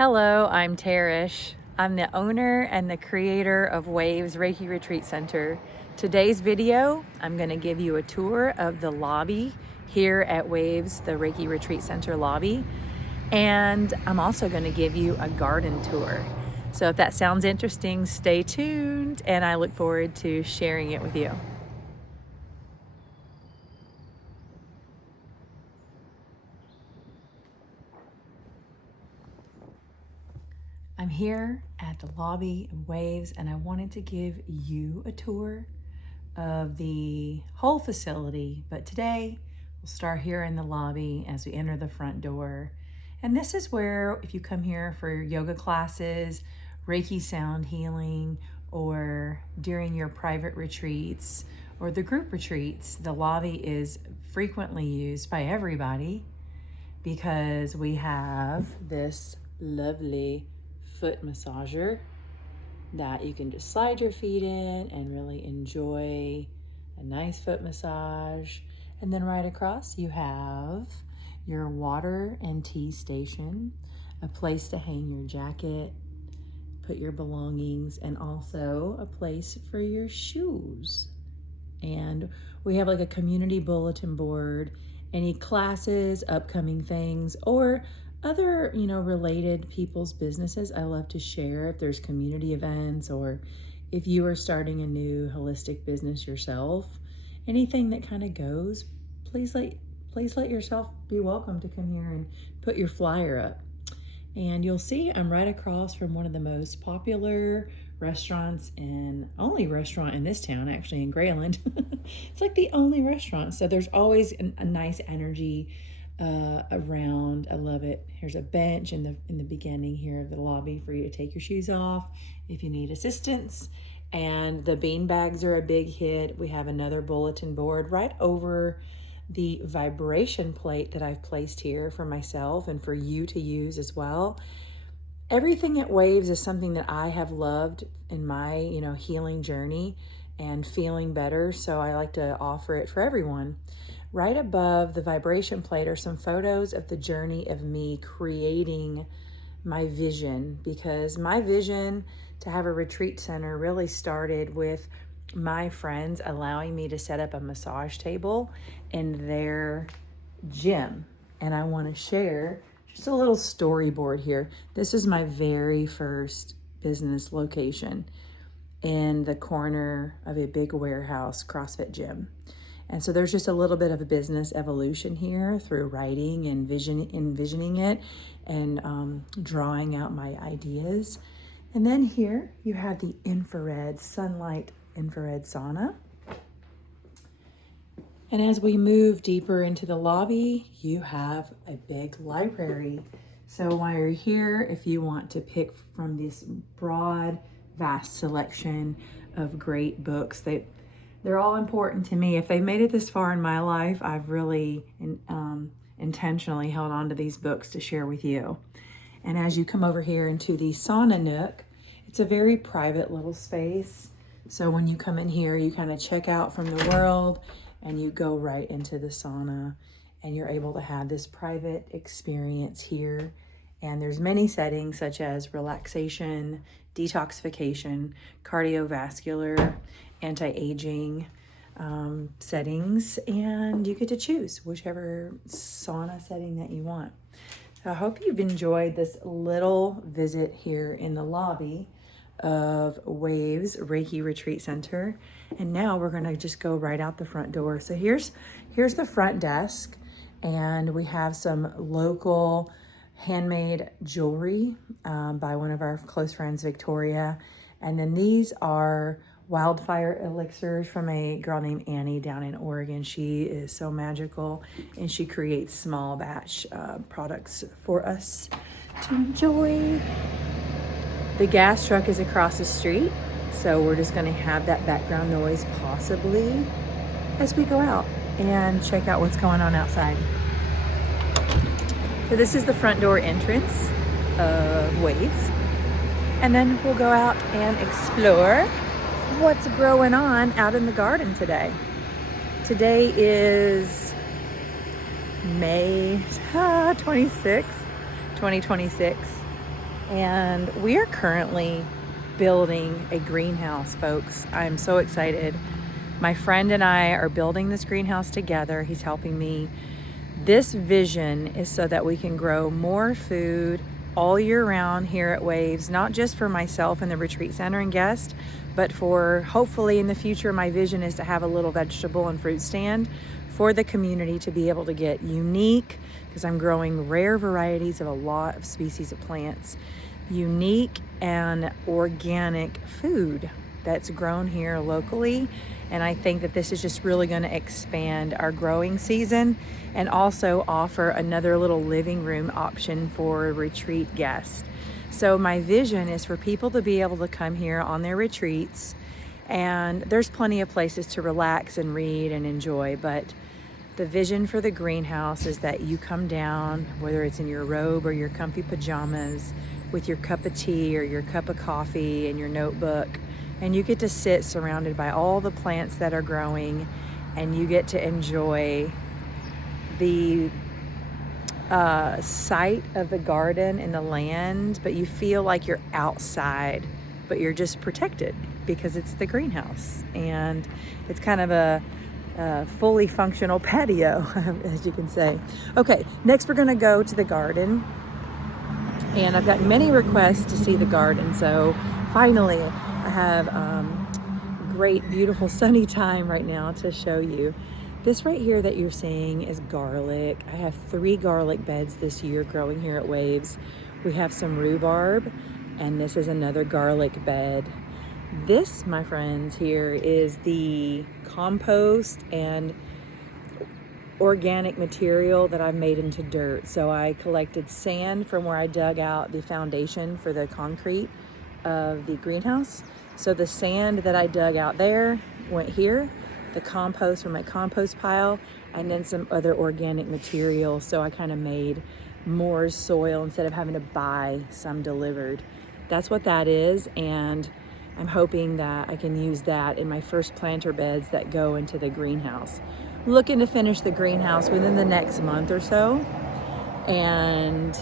Hello, I'm Terrish. I'm the owner and the creator of Waves Reiki Retreat Center. Today's video, I'm going to give you a tour of the lobby here at Waves, the Reiki Retreat Center lobby. And I'm also going to give you a garden tour. So if that sounds interesting, stay tuned, and I look forward to sharing it with you. I'm here at the lobby of Waves, and I wanted to give you a tour of the whole facility, but today we'll start here in the lobby as we enter the front door. And this is where, if you come here for yoga classes, Reiki sound healing, or during your private retreats or the group retreats, the lobby is frequently used by everybody because we have this lovely foot massager that you can just slide your feet in and really enjoy a nice foot massage. And then right across you have your water and tea station, a place to hang your jacket, put your belongings, and also a place for your shoes. And we have like a community bulletin board, any classes, upcoming things, or other, related people's businesses I love to share. If there's community events, or if you are starting a new holistic business yourself, anything that kind of goes, please let yourself be welcome to come here and put your flyer up. And you'll see I'm right across from one of the most popular restaurants, and only restaurant in this town, actually, in Grayland. It's like the only restaurant. So there's always a nice energy around. I love it. Here's a bench in the beginning here of the lobby for you to take your shoes off if you need assistance. And the bean bags are a big hit. We have another bulletin board right over the vibration plate that I've placed here for myself and for you to use as well. Everything at Waves is something that I have loved in my, healing journey and feeling better. So I like to offer it for everyone. Right above the vibration plate are some photos of the journey of me creating my vision, because my vision to have a retreat center really started with my friends allowing me to set up a massage table in their gym. And I want to share just a little storyboard here. This is my very first business location in the corner of a big warehouse CrossFit gym. And so there's just a little bit of a business evolution here through writing and envisioning it and drawing out my ideas. And then here you have the sunlight infrared sauna. And as we move deeper into the lobby, you have a big library. So while you're here, if you want to pick from this broad, vast selection of great books, they're all important to me. If they've made it this far in my life, I've really intentionally held on to these books to share with you. And as you come over here into the sauna nook, it's a very private little space. So when you come in here, you kind of check out from the world and you go right into the sauna, and you're able to have this private experience here. And there's many settings such as relaxation, detoxification, cardiovascular, anti-aging settings, and you get to choose whichever sauna setting that you want. So I hope you've enjoyed this little visit here in the lobby of Waves Reiki Retreat Center. And now we're gonna just go right out the front door. So here's the front desk, and we have some local handmade jewelry by one of our close friends, Victoria. And then these are wildfire elixirs from a girl named Annie down in Oregon. She is so magical, and she creates small batch products for us to enjoy. The gas truck is across the street, so we're just gonna have that background noise possibly as we go out and check out what's going on outside. So this is the front door entrance of Waves. And then we'll go out and explore what's growing on out in the garden today. Today is May 26th, 2026. And we are currently building a greenhouse, folks. I'm so excited. My friend and I are building this greenhouse together. He's helping me. This vision is so that we can grow more food all year round here at Waves, not just for myself and the retreat center and guests, but for hopefully in the future, my vision is to have a little vegetable and fruit stand for the community to be able to get unique, because I'm growing rare varieties of a lot of species of plants, unique and organic food that's grown here locally. And I think that this is just really going to expand our growing season and also offer another little living room option for retreat guests. So my vision is for people to be able to come here on their retreats, and there's plenty of places to relax and read and enjoy, but the vision for the greenhouse is that you come down, whether it's in your robe or your comfy pajamas, with your cup of tea or your cup of coffee and your notebook, and you get to sit surrounded by all the plants that are growing, and you get to enjoy the sight of the garden and the land, but you feel like you're outside, but you're just protected because it's the greenhouse, and it's kind of a fully functional patio, as you can say. Okay, next we're gonna go to the garden, and I've got many requests to see the garden, so finally I have great, beautiful, sunny time right now to show you. This right here that you're seeing is garlic. I have 3 garlic beds this year growing here at Waves. We have some rhubarb, and this is another garlic bed. This, my friends, here is the compost and organic material that I've made into dirt. So I collected sand from where I dug out the foundation for the concrete of the greenhouse. So the sand that I dug out there went here, the compost from my compost pile, and then some other organic material. So I kind of made more soil instead of having to buy some delivered. That's what that is, and I'm hoping that I can use that in my first planter beds that go into the greenhouse. Looking to finish the greenhouse within the next month or so, and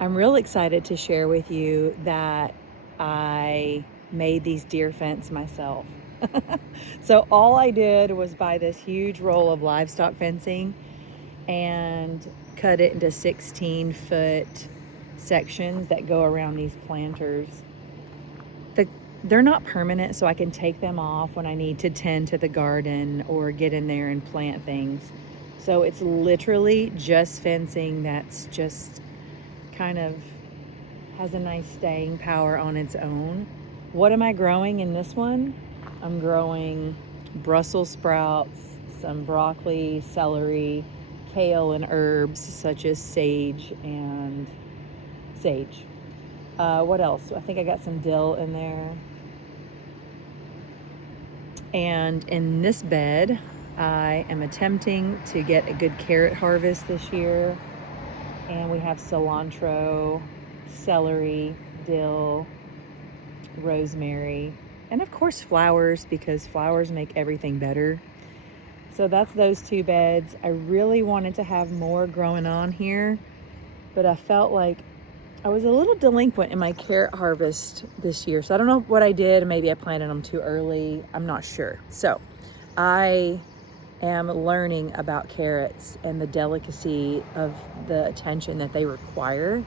I'm real excited to share with you that I made these deer fence myself. So all I did was buy this huge roll of livestock fencing and cut it into 16-foot sections that go around these planters. They're not permanent, so I can take them off when I need to tend to the garden or get in there and plant things. So it's literally just fencing that's just kind of has a nice staying power on its own. What am I growing in this one? I'm growing Brussels sprouts, some broccoli, celery, kale, and herbs such as sage and sage. What else? I think I got some dill in there. And in this bed, I am attempting to get a good carrot harvest this year. And we have cilantro, celery, dill, rosemary, and of course flowers, because flowers make everything better. So that's those 2 beds. I really wanted to have more growing on here, but I felt like I was a little delinquent in my carrot harvest this year. So I don't know what I did. Maybe I planted them too early. I'm not sure. So I am learning about carrots and the delicacy of the attention that they require.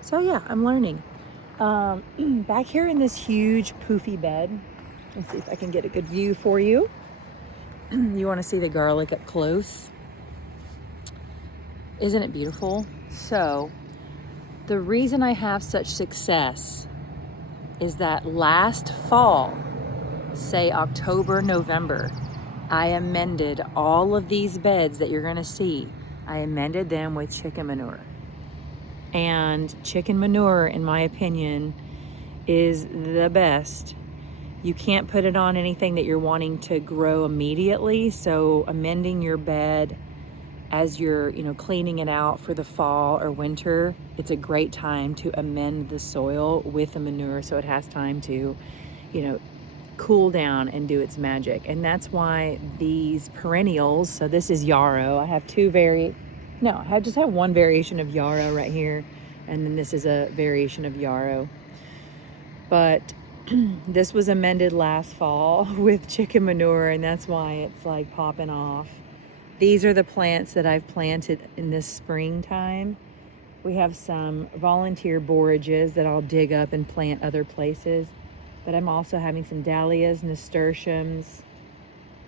So yeah, I'm learning. Back here in this huge poofy bed, let's see if I can get a good view for you. You want to see the garlic up close. Isn't it beautiful? So the reason I have such success is that last fall, say October, November, I amended all of these beds that you're gonna see. I amended them with chicken manure. And chicken manure, in my opinion, is the best. You can't put it on anything that you're wanting to grow immediately. So amending your bed as you're, cleaning it out for the fall or winter, it's a great time to amend the soil with the manure so it has time to, cool down and do its magic. And that's why these perennials, so this is yarrow. I just have one variation of yarrow right here, And then this is a variation of yarrow. But this was amended last fall with chicken manure, and that's why it's like popping off. These are the plants that I've planted in this springtime. We have some volunteer borages that I'll dig up and plant other places. But I'm also having some dahlias, nasturtiums.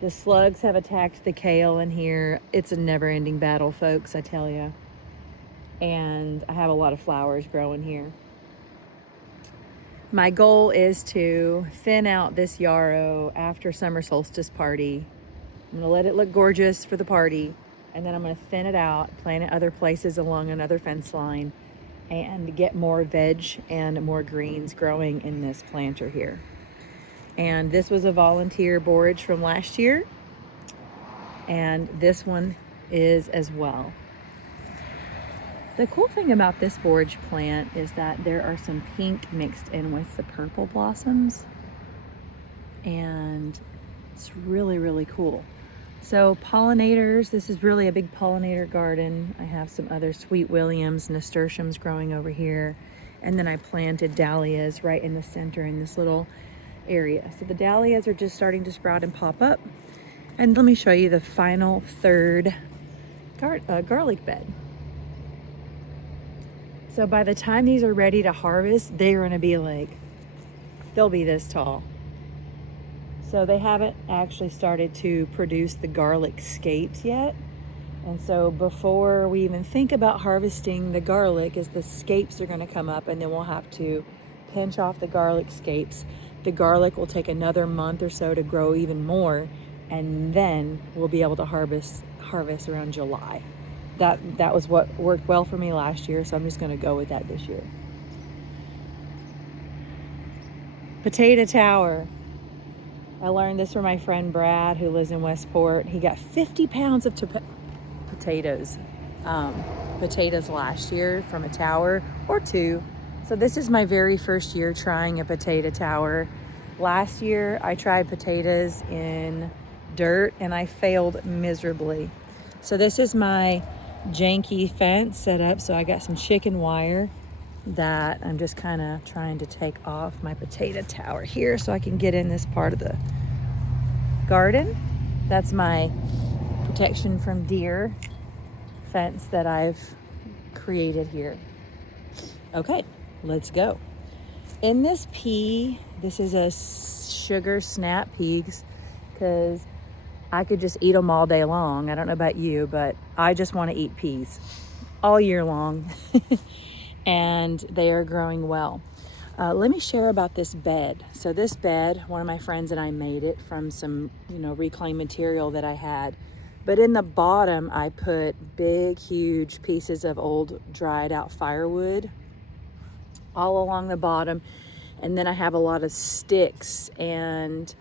The slugs have attacked the kale in here. It's a never-ending battle, folks, I tell you. And I have a lot of flowers growing here. My goal is to thin out this yarrow after summer solstice party. I'm gonna let it look gorgeous for the party, and then I'm gonna thin it out, plant it other places along another fence line, and get more veg and more greens growing in this planter here. And this was a volunteer borage from last year, and this one is as well. The cool thing about this borage plant is that there are some pink mixed in with the purple blossoms, and it's really, really cool. So pollinators, this is really a big pollinator garden. I have some other sweet williams, nasturtiums growing over here, and then I planted dahlias right in the center in this little area. So the dahlias are just starting to sprout and pop up. And let me show you the final third garlic bed. So by the time these are ready to harvest, they're gonna be like, they'll be this tall. So they haven't actually started to produce the garlic scapes yet. And so before we even think about harvesting the garlic, is the scapes are gonna come up, and then we'll have to pinch off the garlic scapes. The garlic will take another month or so to grow even more, and then we'll be able to harvest around July. That was what worked well for me last year, so I'm just gonna go with that this year. Potato tower. I learned this from my friend Brad, who lives in Westport. He got 50 pounds of potatoes last year from a tower or two. So this is my very first year trying a potato tower. Last year I tried potatoes in dirt and I failed miserably. So this is my janky fence set up. So I got some chicken wire that I'm just kind of trying to take off my potato tower here so I can get in this part of the garden. That's my protection from deer fence that I've created here. Okay, let's go. In this pea, this is a sugar snap peas, because I could just eat them all day long. I don't know about you, but I just want to eat peas all year long. And they are growing well. Let me share about this bed. So this bed, one of my friends and I made it from some, reclaimed material that I had. But in the bottom, I put big, huge pieces of old dried out firewood all along the bottom. And then I have a lot of sticks and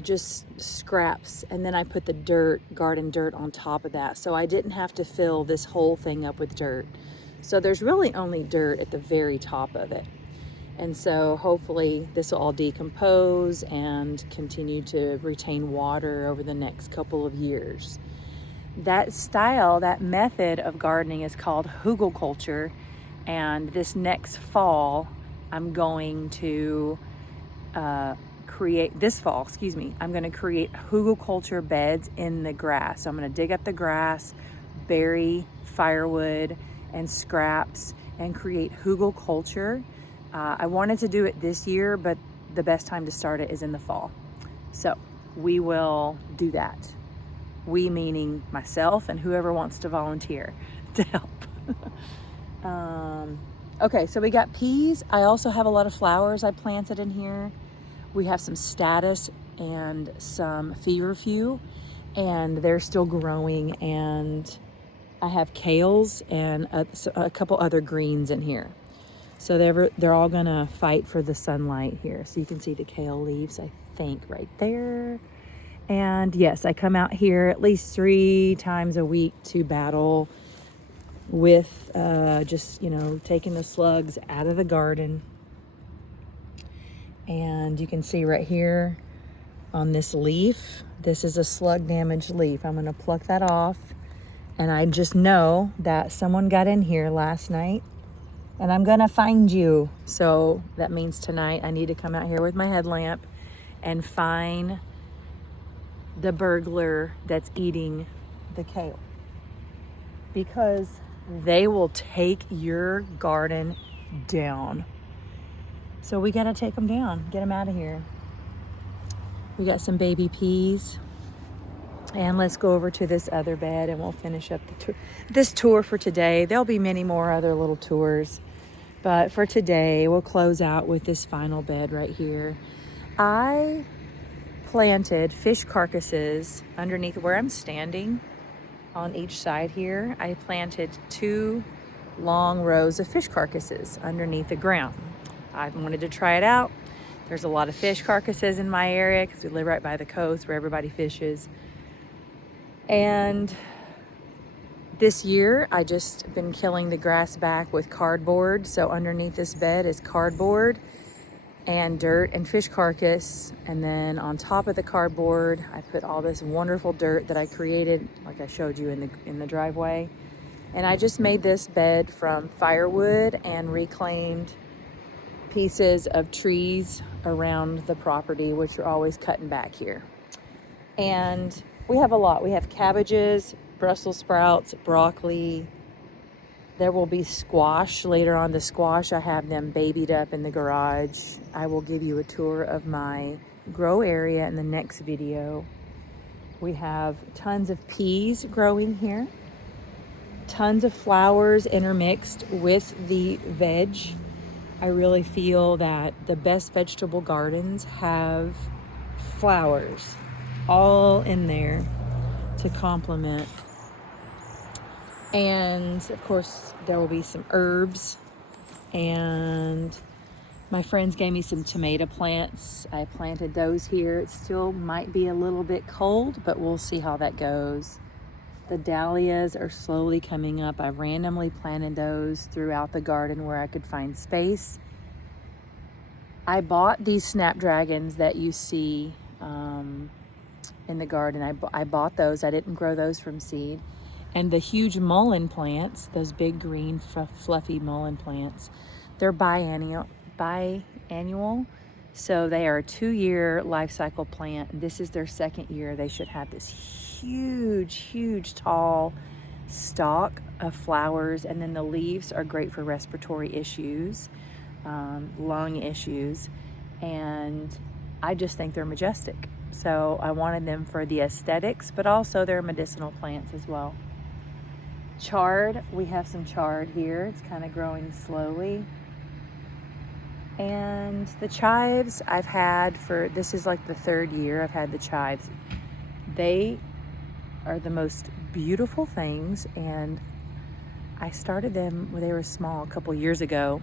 just scraps. And then I put the garden dirt on top of that. So I didn't have to fill this whole thing up with dirt. So there's really only dirt at the very top of it. And so hopefully this will all decompose and continue to retain water over the next couple of years. That method of gardening is called hugelkultur. And this next fall, I'm going to create hugelkultur beds in the grass. So I'm going to dig up the grass, bury firewood and scraps, and create hugelkultur. I wanted to do it this year, but the best time to start it is in the fall. So we will do that. We meaning myself and whoever wants to volunteer to help. Okay, so we got peas. I also have a lot of flowers I planted in here. We have some statice and some feverfew, and they're still growing, and I have kales and a couple other greens in here. So they're all gonna fight for the sunlight here. So you can see the kale leaves, I think, right there. And yes, I come out here at least 3 times a week to battle with just, taking the slugs out of the garden. And you can see right here on this leaf, this is a slug damaged leaf. I'm gonna pluck that off And I just know that someone got in here last night, and I'm gonna find you. So that means tonight I need to come out here with my headlamp and find the burglar that's eating the kale, because they will take your garden down. So we gotta take them down, get them out of here. We got some baby peas. And let's go over to this other bed and we'll finish up this tour for today. There'll be many more other little tours, but for today, we'll close out with this final bed right here. I planted fish carcasses underneath where I'm standing on each side here. I planted 2 long rows of fish carcasses underneath the ground. I wanted to try it out. There's a lot of fish carcasses in my area because we live right by the coast where everybody fishes. And this year, I just been killing the grass back with cardboard. So underneath this bed is cardboard and dirt and fish carcass. And then on top of the cardboard, I put all this wonderful dirt that I created, like I showed you in the driveway. And I just made this bed from firewood and reclaimed pieces of trees around the property, which are always cutting back here. And we have a lot. We have cabbages, Brussels sprouts, broccoli. There will be squash later on. The squash, I have them babied up in the garage. I will give you a tour of my grow area in the next video. We have tons of peas growing here. Tons of flowers intermixed with the veg. I really feel that the best vegetable gardens have flowers all in there to complement. And of course there will be some herbs, and my friends gave me some tomato plants. I planted those here. It still might be a little bit cold, but we'll see how that goes. The dahlias are slowly coming up. I randomly planted those throughout the garden where I could find space. I bought these snapdragons that you see in the garden. I bought those. I didn't grow those from seed. And the huge mullein plants, those big green fluffy mullein plants, they're biennial. So they are a 2-year life cycle plant. This is their 2nd year. They should have this huge tall stalk of flowers, and then the leaves are great for respiratory issues, lung issues, and I just think they're majestic. So I wanted them for the aesthetics, but also they're medicinal plants as well. Chard, we have some chard here. It's kind of growing slowly. And the chives I've had this is like the 3rd year I've had the chives. They are the most beautiful things, and I started them when they were small a couple years ago.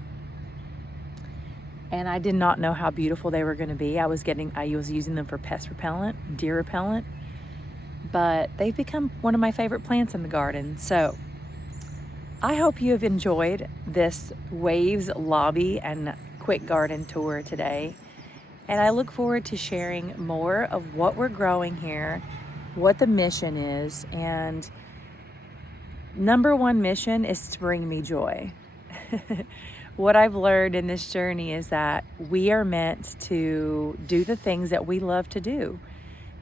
And I did not know how beautiful they were going to be. I was using them for pest repellent, deer repellent, but they've become one of my favorite plants in the garden. So I hope you have enjoyed this Waves Lobby and quick garden tour today. And I look forward to sharing more of what we're growing here, what the mission is. And number 1 mission is to bring me joy. What I've learned in this journey is that we are meant to do the things that we love to do.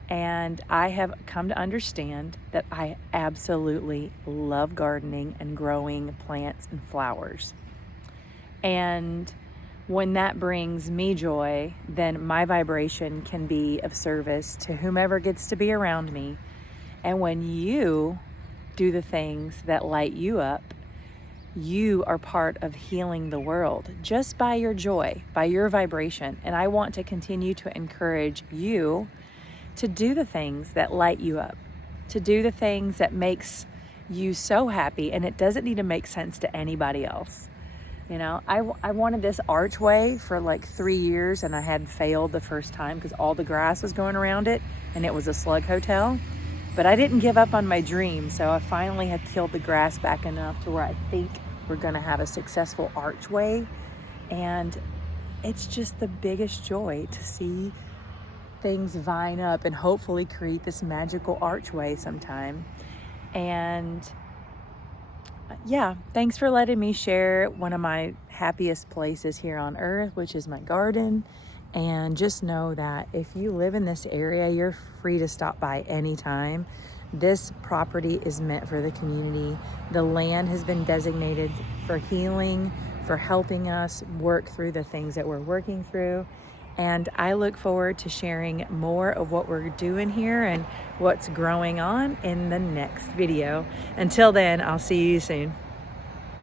And I have come to understand that I absolutely love gardening and growing plants and flowers. And when that brings me joy, then my vibration can be of service to whomever gets to be around me. And when you do the things that light you up, you are part of healing the world just by your joy, by your vibration. And I want to continue to encourage you to do the things that light you up, to do the things that makes you so happy, and it doesn't need to make sense to anybody else. You know, I wanted this archway for like 3 years, and I had failed the first time because all the grass was going around it and it was a slug hotel. But I didn't give up on my dream, so I finally have killed the grass back enough to where I think we're going to have a successful archway. And it's just the biggest joy to see things vine up and hopefully create this magical archway sometime. And yeah, thanks for letting me share one of my happiest places here on earth, which is my garden. And just know that if you live in this area, you're free to stop by anytime. This property is meant for the community. The land has been designated for healing, for helping us work through the things that we're working through. And I look forward to sharing more of what we're doing here and what's growing on in the next video. Until then, I'll see you soon.